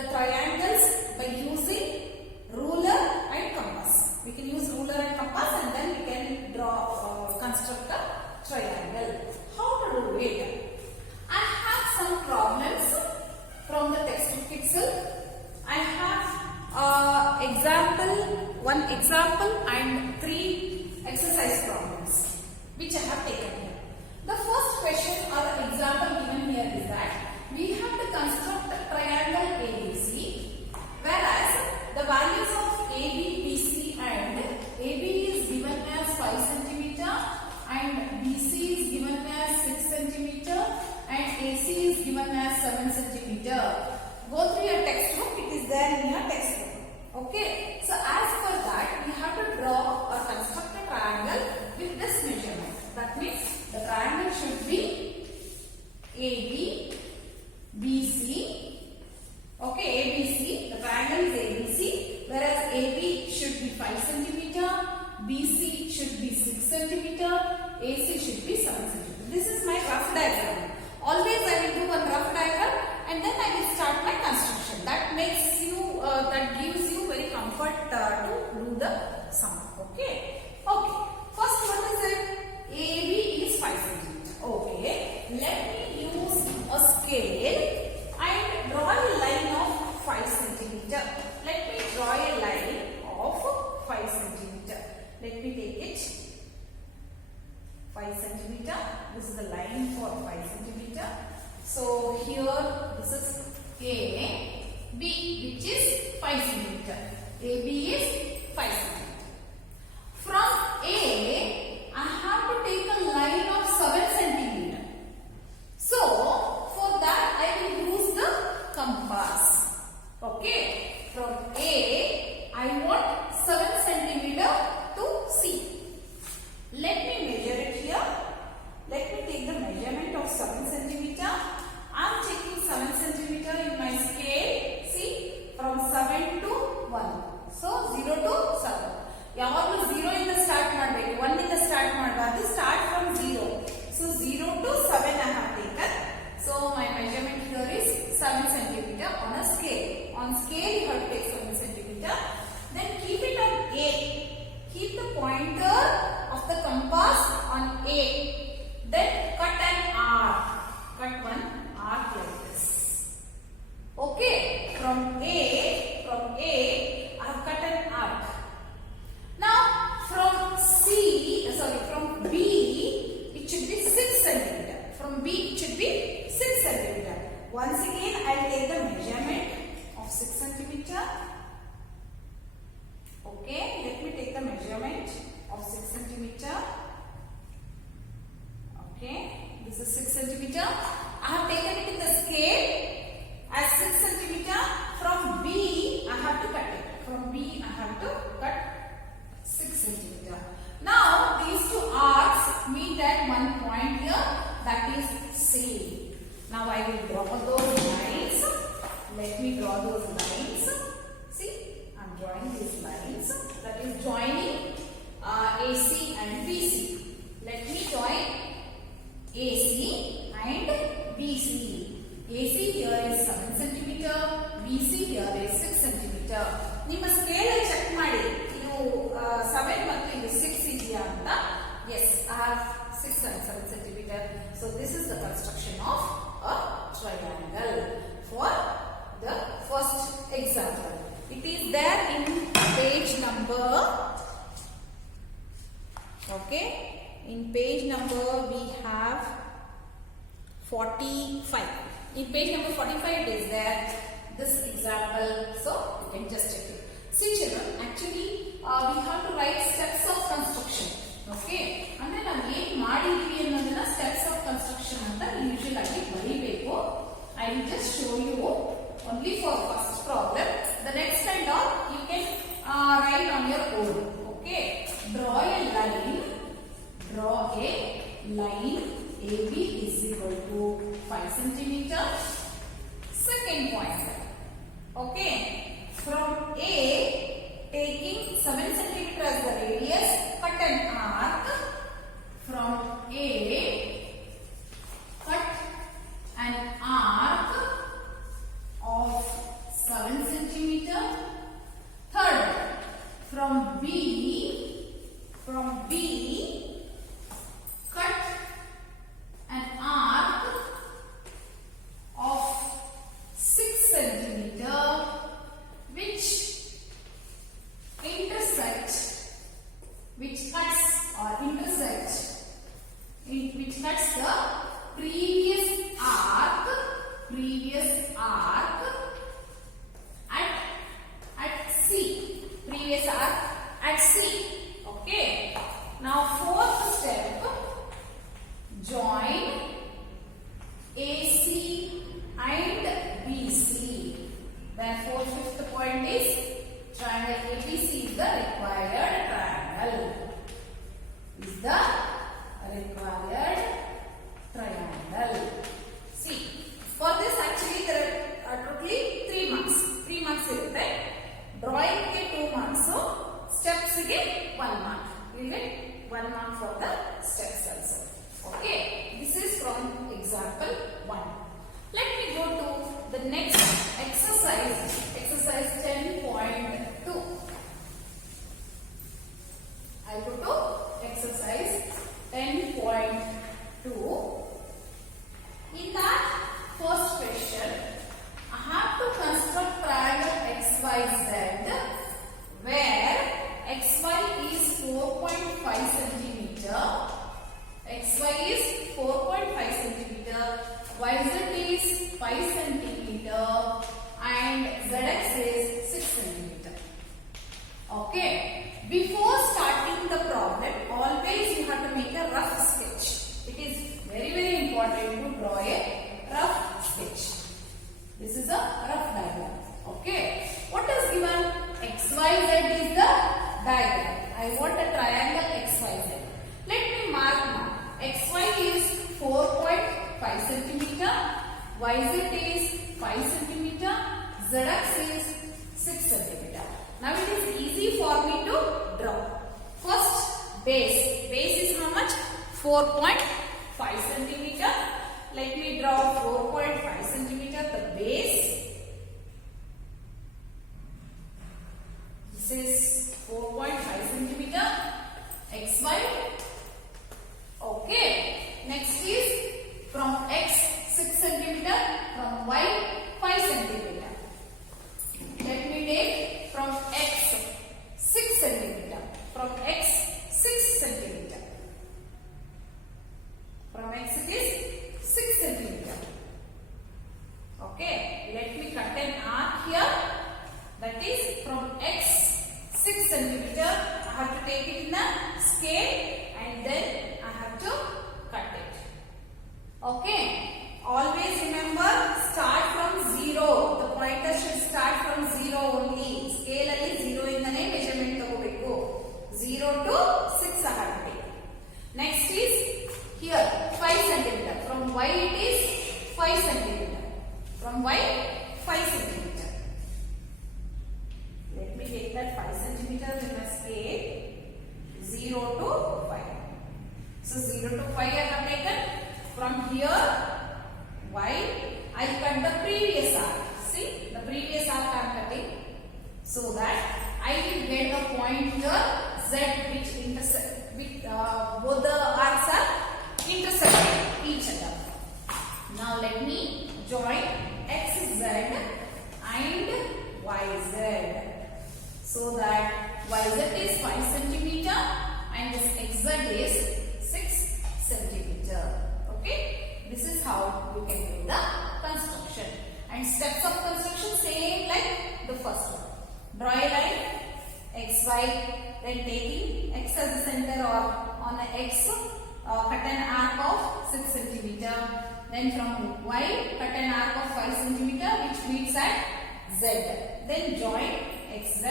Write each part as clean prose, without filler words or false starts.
the triangles by using ruler and compass. We can use ruler and compass and then we can draw, construct a triangle. How to do it? I have some problems from the textbook itself. I have one example and 3 exercise problems which I have taken here. The first question or the example given here is that we have to construct a triangle ABC, whereas the values of AB, BC and AB is given as 5 cm and BC is given as 6 cm and AC is given as 7 cm. Go through your textbook, it is there in your textbook. Okay, so as per that we have to draw or construct a triangle with this measurement. That means the triangle should be AB, BC. Okay, ABC, the triangle is ABC, whereas AB should be 5 cm, BC should be 6 cm, AC should be 7 cm. This is my rough diagram. Always I will do one rough diagram and then I will start my construction. That makes you, that gives you very comfort to do the sum. Okay. Okay. First, what is it? AB is 5 cm. Okay. Let me use a scale and draw a line of 5 cm. Let me draw a line of 5 cm. Let me take it 5 cm. This is the line for 5 cm. So here this is A, B, which is 5 cm. AB is 5 cm. From A, I have to take a line of 7 cm. So for that I will use the compass. Okay. From A, I want 7 cm to C. Let me measure it here. Let me take the measurement of 7 cm. I am taking 7 cm in my scale. See, from 7 to 1. So 0 to 7. ಯಾವಾಗಲೂ 0 ಇಂದ start ಮಾಡಬೇಕು, 1 ಇಂದ start ಮಾಡಬಾರದು. Start from 0. So 0 to 7 I have taken. So my measurement here is 7 cm on a scale. On scale you have to take 7 cm. Then keep it on A. Keep the pointer of the compass on A. Then cut an arc. Cut one arc like this. Okay. From A, I have cut an arc. Now from from B, it should be 6 cm. From B, it should be 6 cm. Once again, I will take the measurement of 6 cm. Okay, let me take the measurement of 6 cm. Okay, this is 6 cm. I have taken it in the scale as 6 cm. From B, I have to cut it. From B, I have to cut 6 cm. Now, these two arcs meet at one point here, that is C. Now, I will draw those lines. Let me draw those lines. See, I am drawing these lines. That is joining AC and BC. Let me join AC and BC. AC here is 7 cm, BC here is 6 cm. ನಿಮ್ಮ scale check ಮಾಡಿ, ಇದು 7 ಮತ್ತು ಇದು 6 ಇದೆಯಾ ಅಂತ. Yes, I have 6 and 7 cm. So this is the construction of a triangle for the first example. It is there in page number. Okay, in page number we have 45. In page number 45 it is there, this example. So you can just check it. See children, actually we have to write steps of construction. Okay, ಅಂದ್ರೆ ನಾವು ಏನು ಮಾಡಿದೀವಿ ಅನ್ನೋದನ್ನ steps of construction ಅಂತ usual ಆಗಿ ಬರೀಬೇಕು. I will just show you only for first problem. The next and all you can write on your own. Okay, draw a line. Draw a line. AB is equal to 5 cm. Second point. Okay, from A, taking 7 cm as the radius, cut an arc. From A, cut an arc of 7 triangle ABC is the required triangle. Is the required triangle. See, for this actually there are totally 3 marks. 3 marks irutte. Drawing ke 2 marks, so steps ge 1 mark. You will get 1 mark for the steps also. Okay, this is from example 1. Let me go to the next exercise, exercise 10.2. I go to exercise 10.2. In that first question, I have to construct triangle XYZ where XY is 4.5 centimeter, XY is 4.5 centimeter, YZ is 5 centimeter, and ZX is 6 centimeter. Okay. Before starting the problem, always you have to make a rough sketch. It is very, very important to draw a rough sketch. This is a rough diagram. Okay. What is given? XYZ is the diagram. I want a triangle XYZ. Let me mark now. XY is 4.5 centimeter, YZ is 5 centimeter, ZX is 6 centimeter. Now it is easy for me to draw. First, base. Base is how much? 4.5 centimeter. Let me draw 4.5 centimeter, the base. This is 4.5 centimeter. XY. Okay. Next is from X 6 centimeter, from Y 5 centimeter. Let me take from X 6 centimeter, from X 6 centimeter. From X it is 6 centimeter. Okay, let me cut an arc here. That is from X 6 centimeter. I have to take it in the scale and then I have to cut it. Okay, always remember start from 0. The pointer should start from 0 only. Scale alli 0 indane measurement tagobeku. 0 to 6 I have to take. Next is here 5 centimeter. From Y it is 5 centimeter. From Y 5 centimeter. Let me take that 5 centimeter in a scale. 0 to 5. So 0 to 5 I have taken. From here Y I cut the previous arc. See, the previous arc I am cutting, so that I will get the point here Z, which intersect with both the arcs are intersecting each other. Now let me join XZ and YZ, so that YZ is 5 centimeter and this XZ is 6 centimeter. Okay, this is how you can do the construction. And steps of construction same like the first one. Draw a line XY, then taking X as the center or on the X, cut an arc of 6 centimeter. Then from Y, cut an arc of 5 centimeter which meets at Z. Then join XZ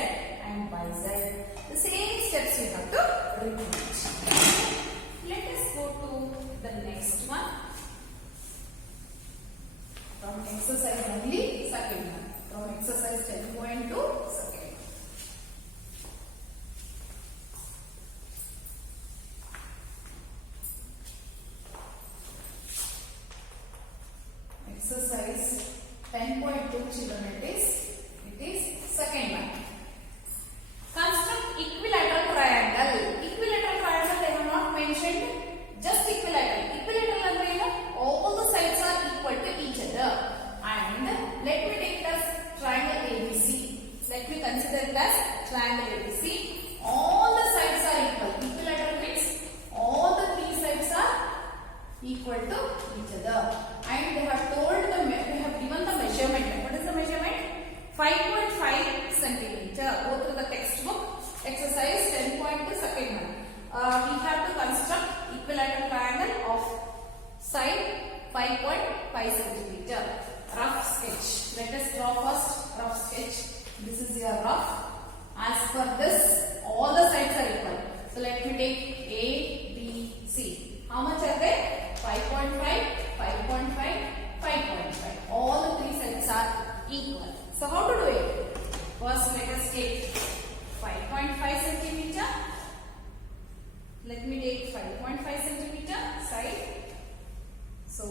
and YZ. The same steps you have to repeat. Let us go to the next one. From exercise only, second one. From exercise 10.2, second. Exercise 10.2 children, it is second one. Construct equilateral triangle. Equilateral triangle they have not mentioned, just equilateral. Equilateral ಅಂದ್ರೆ ಏನು? All the sides are equal to each other. And let me take it as triangle ABC. Let me consider it as triangle ABC. All the sides are equal. Equilateral means all the 3 sides are equal to each other. And they have told the, they have given the measurement. What is the measurement? 5.5 centimeter. Go through the textbook. Exercise 10.2 second one. We have to construct equilateral triangle of side 5.5 centimeter. Rough sketch. Let us draw first rough sketch. This is your rough as per this all the sides are equal. So let me take A, B, C. How much are they? 5.5, 5.5, 5.5. All the three sides are equal. So how to do it? First let us take 5.5 centimeter. Let me take 5.5 centimeter side. So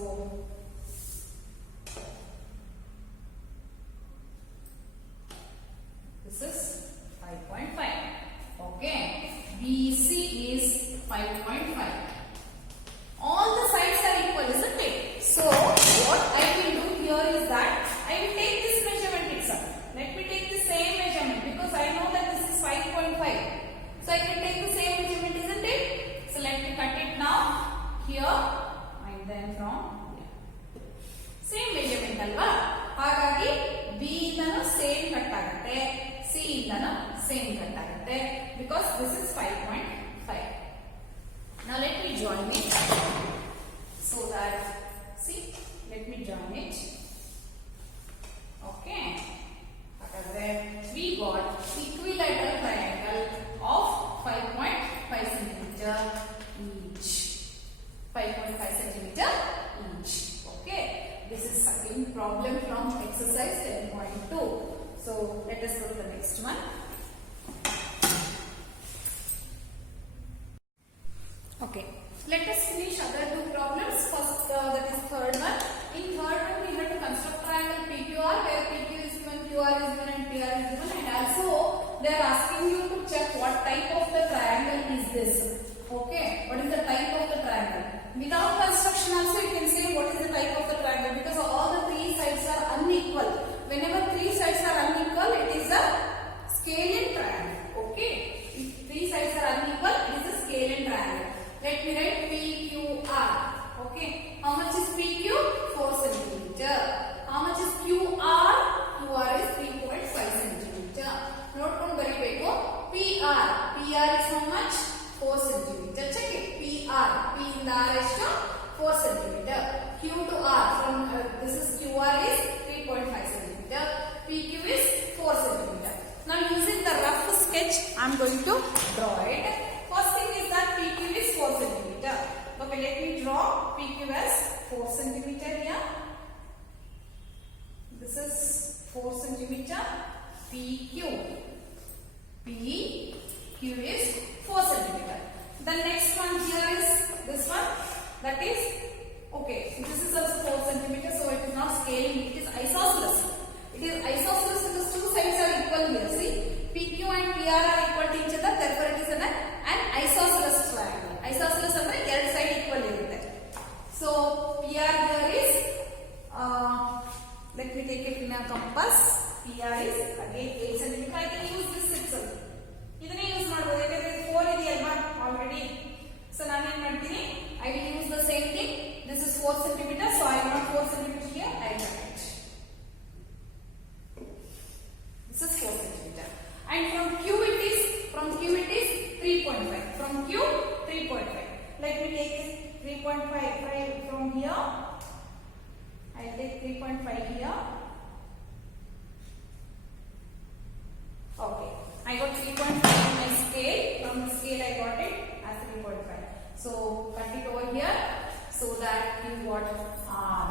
this is 5.5. Okay. BC is 5.5. All the sides are equal, isn't it? So what I will do here is that I will take this measurement itself. Let me take the same measurement because I know that this is 5.5. So I can take the same measurement, isn't it? So let me cut it now here and then from here. Same measurement alva. ಹಾಗಾಗಿ B ಇಂದನು same cut ಆಗುತ್ತೆ, C ಇಂದನು same cut ಆಗುತ್ತೆ because this is 5.5. Now let me join it so that, see, let me join it. Okay. We got equilateral triangle of 5.5 centimeter each. 5.5 centimeter each. Okay. This is second problem from exercise 10.2. So let us go to the next one. Okay. Let us finish other two problems. First, that is third one. In third one, we have to construct triangle PQR where PQ is given, QR is given, and PR is given, and also they are asking you to check what type of the triangle is this. Okay, what is the type of the triangle? Without construction, also you can say what is the type of the triangle because all the three sides are unequal. Whenever three sides are unequal, it is a scalene triangle. Okay, if three sides are unequal, it is a scalene triangle. Let me write PQR. Okay. How much is PQ? 4 centimeter. How much is QR? QR is 3.5 centimeter. Note down very quick. PR. PR is how much? 4 centimeter. Check it. PR. P in the R is 4 centimeter. Q to R from this is QR is 3.5 centimeter. PQ is 4 centimeter. Now using the rough sketch, I am going to draw it. First thing is that PQ is 4 centimeter. Okay, let me draw PQ as 4 centimeter here. This is 4 centimeter. PQ. PQ is 4 centimeter. The next one here is this one. That is, okay, this is also 4 centimeter. So it is not scaling, it is isosceles. It is isosceles because two sides are equal here. See, PQ and PR are equal to each other. Therefore, it is an isosceles triangle. Isosceles ಅಂದ್ರೆ ಎರಡು side equal ಇರುತ್ತೆ. So PR here is let me take it in a compass. PR is again 8 cm. I can use this itself. ಇದನ್ನೇ use ಮಾಡಬಹುದು ಯಾಕಂದ್ರೆ 4 ಇದೆಯಲ್ವಾ already. So ನಾನು ಏನು ಮಾಡ್ತೀನಿ, I will use the same thing. This is 4 cm. So I want 4 cm here. I cut it. This is 4 cm. And from Q it is 3.5. From Q 3.5. Let me take 3.5 from here. I will take 3.5 here. Okay. I got 3.5 on my scale. From the scale I got it as 3.5. So cut it over here so that you got R.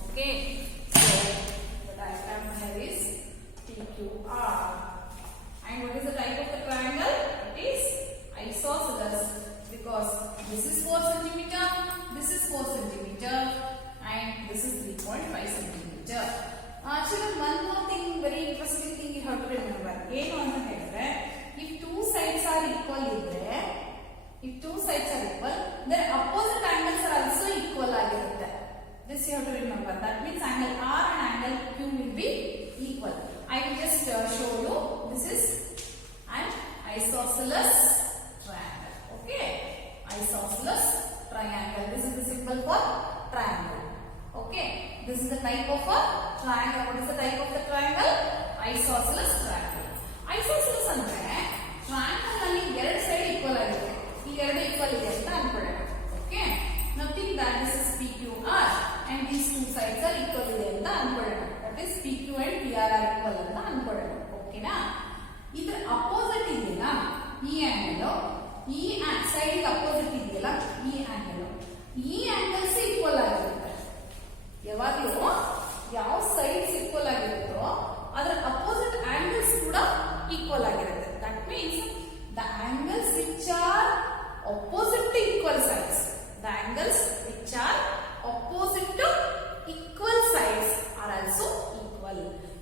Okay. So the diagram here is PQR. And what is the type of the triangle? It is isosceles because this is 4 centimeter, this is 4 centimeter, and this is 3.5 centimeter. Actually, one more thing, very interesting thing you have to remember. If two sides are equal, then opposite angles are also equal. This you have to remember. That means angle R and angle Q will be equal. I will just show you. This is an isosceles triangle. Okay, isosceles triangle. This is the symbol for triangle. Okay, this is the type of a triangle. What is the type of the triangle? Isosceles triangle. Isosceles ಅಂದ್ರೆ triangle ನಲ್ಲಿ ಎರಡು side equal ಆಗಿದೆ. ಈ ಎರಡು equal ಇದೆ ಅಂತ ಅನ್ಕೊಳ್ಳೋಣ. Okay, now think that this is PQR and these two sides are equal ಇದೆ ಅಂತ ಅನ್ಕೊಳ್ಳೋಣ. That is PQ and PR are equal ಅಂತ ಅನ್ಕೊಳ್ಳೋಣ. ಓಕೆನಾ?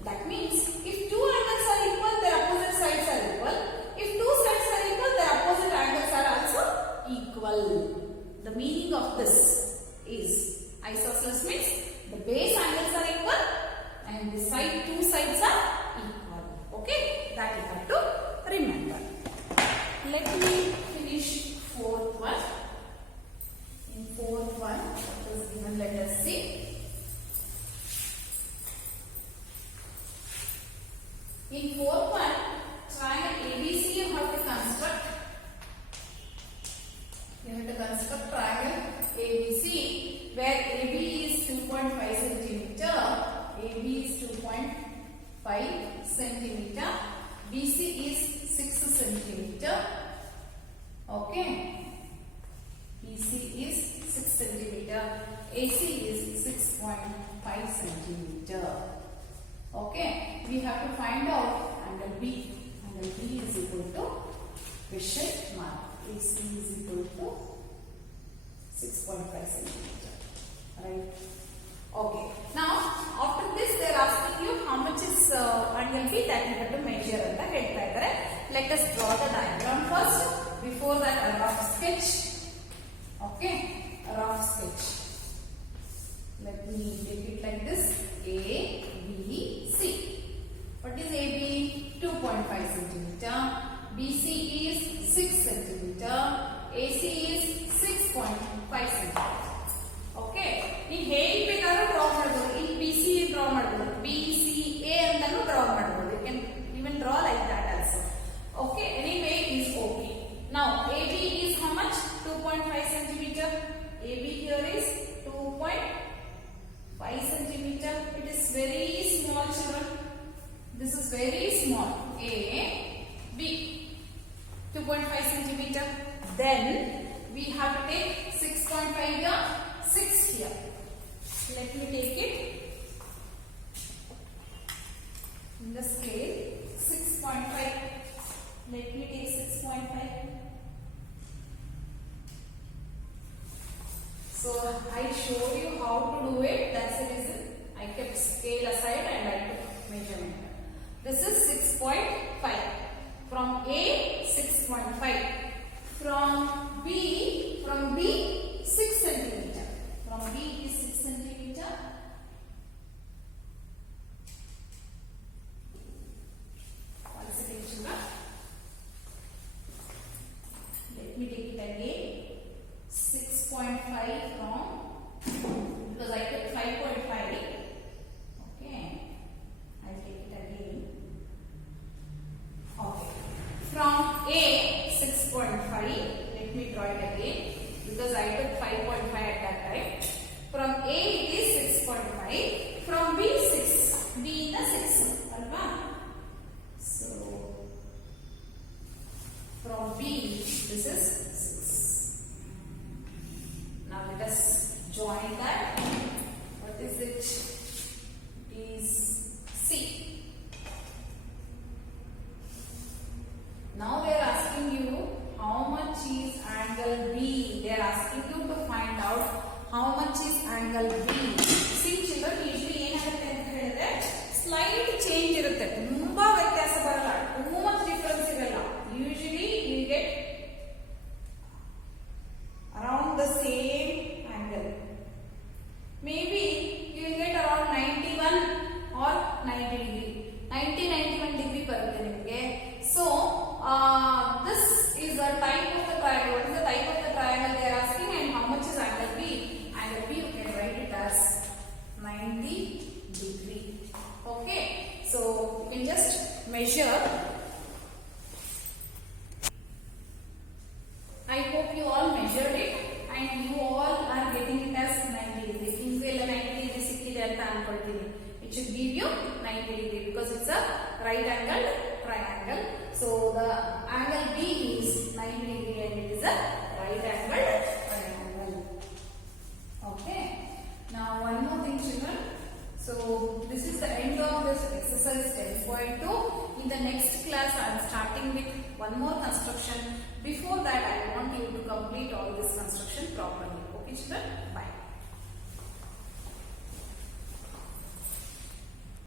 That means if two angles are equal, their opposite sides are equal. If two sides are equal, their opposite angles are also equal. The meaning of this is isosceles means the base angles are equal and the two sides are equal. Okay, that you have to remember. Let me finish fourth one. In fourth one, what is given? Let us see. In fourth one, triangle ABC you have to construct. You have to construct triangle ABC where AB is 2.5 centimeter, AB is 2.5 centimeter, BC is 6 centimeter. Okay, BC is 6 centimeter, AC is 6.5 centimeter. Okay, we have to find out angle B. Angle B is equal to question mark. AC is equal to 6.5 centimeter. Right? Okay. Now, after this, they are asking you how much is angle B that you have to measure. Let us draw the diagram first. Before that, a rough sketch. Okay, a rough sketch. Let me take it like this. A, B, C. What is AB? 2.5 centimeter. BC is 6 centimeter. AC is 6.5 centimeter. Okay. In A draw ಮಾಡಬಹುದು. In BC draw ಮಾಡಬಹುದು. BCA ಅಂತಾನೂ draw ಮಾಡಬಹುದು. You can even draw like that also. Okay. Anyway, is okay. Now AB is how much? 2.5 centimeter. AB here is 2.5 centimeter. It is very small, children. This is very small. A, B, 2.5 centimeter. Then we have to take 6.5 here, 6 here. Let me take it in the scale. 6.5. Let me take 6.5. So I showed you how to do it. That's the reason I kept scale aside and I took measurement. This is 6.5. From A, 6.5. From B, 6 centimeter. From B is 6 centimeter. One second, children. Let me take it again. 6.5 from, because I took 5.5. Okay, I'll take it again. Okay, from A 6.5. Let me draw it again because I took 5.5 at that time. From A it is 6.5. From B 6. B in the 6. Alva. So from B this is 6. Now let us join that. What is it? It is C. Now they are asking you how much is angle B. They are asking you to find out how much is angle B. See children, usually ಏನಾಗುತ್ತೆ ಅಂತ ಹೇಳಿದ್ರೆ slight change ಇರುತ್ತೆ. ತುಂಬಾ ವ್ಯತ್ಯಾಸ ಬರಲ್ಲ. Too much difference ಇರಲ್ಲ. Usually you get around the same angle. Maybe you will get around 91 or 90 degree. 90-91 degree ಬರುತ್ತೆ ನಿಮಗೆ. So this is the type of the triangle. What is the type of the triangle they are asking and how much is angle B? Angle B you can write it as 90 degree. Okay, so you can just measure. I hope you all measured it and you all are getting it as 90 degree. Ingeella 90 degree sikkide anta ankoltini. It should give you 90 degree because it's a right angled triangle. So the angle B is 90 degree and it is a right angled triangle. Okay. Now one more thing, children. So this is the end of this exercise 10.2. In the next class I am starting with one more construction. Before that I want you to complete all this construction properly. Okay children? Bye.